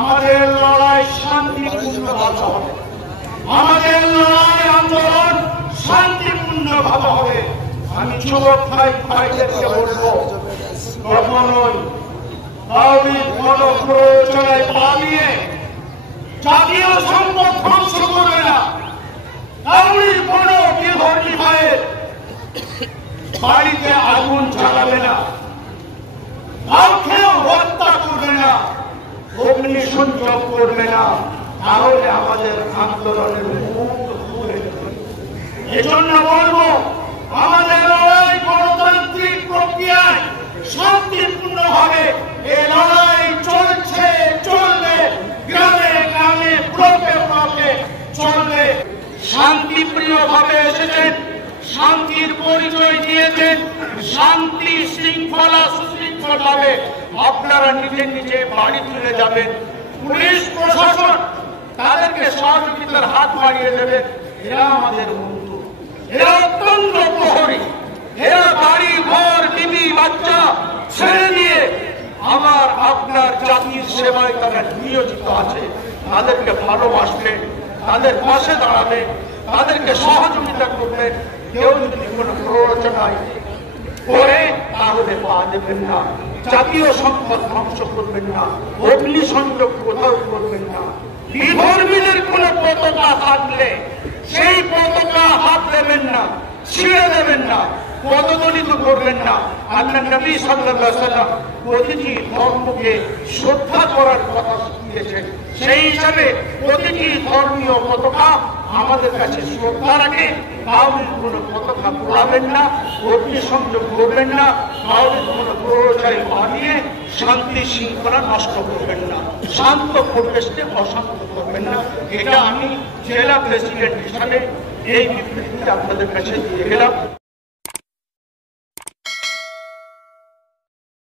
আমাদের লড়াই শান্তিপূর্ণভাবে হবে, আমাদের লড়াই আন্দোলন শান্তিপূর্ণভাবে হবে। আমি যুবক ভাইদেরকে বলবো, কখনোই কাউরির কোনো প্ররোচনায় পা দিয়ে জাতীয় সম্পদ ধ্বংস করবে না, কাউরির কোনো বিধর্মী ভাইয়ের বাড়িতে আগুন জ্বালাবে না, কাউকেও হত্যা করবে না, অগ্নিসংযোগ করবে না, তাহলে আমাদের আন্দোলনের মুখ খুলে দেবে। এজন্য বলবো, আমাদের লড়াই গণতান্ত্রিক প্রক্রিয়ায় শান্তিপূর্ণভাবে এ লড়াই চলছে, চলবে, গ্রামে গ্রামে, ব্লকে ব্লকে চলবে। শান্তিপ্রিয় ভাবে এসেছেন, শান্তির পরিচয় দিয়েছেন, শান্তি শৃঙ্খলা সুশৃঙ্খল ভাবে আপনারা নিজে নিজে বাড়ি ফিরে যাবেন। পুলিশ প্রশাসন তাদেরকে সহযোগিতার হাত বাড়িয়ে দেবে। এরা আমাদের বন্ধু, এরা অত্যন্ত প্রহরী, এরা বাড়ি ঘর বিবি বাচ্চা ছেড়ে দিয়ে আমার আপনার জাতির সেবায় তারা নিয়োজিত আছে। তাদেরকে ভালোবাসবে, তাদের পাশে দাঁড়াবে, তাদেরকে সহযোগিতা করবে। কেউ যদি কোনো প্ররোচনায় করে তাহলে পা দেবেন না, জাতীয় সম্পদ ধ্বংস করবেন না, অগ্নিসংযোগ কোথাও করবেন না। বিধর্মীদের কোনো পতাকা থাকলে সেই পতাকা হাত দেবেন না, ছিঁড়ে দেবেন না, পদদলিত করবেন না। আল্লাহ নবী সাল্লাল্লাহু আলাইহি ওয়াসাল্লাম প্রতিটি ধর্মকে শ্রদ্ধা করার কথা শিখিয়েছেন। সেই হিসাবে প্রতিটি ধর্মীয় পতাকা আমাদের কাছে শ্রদ্ধা রাখে। কাউরির কোনো পতাকা পোড়াবেন না, অগ্নিসংযোগ করবেন না, কাউরির কোনো প্ররোচনায় পা দিয়ে শান্তি শৃঙ্খলা নষ্ট করবেন না, শান্ত পরিবেশকে অশান্ত করবেন না। এটা আমি জেলা প্রেসিডেন্ট হিসাবে এই বিবৃতি আপনাদের কাছে দিয়ে গেলাম।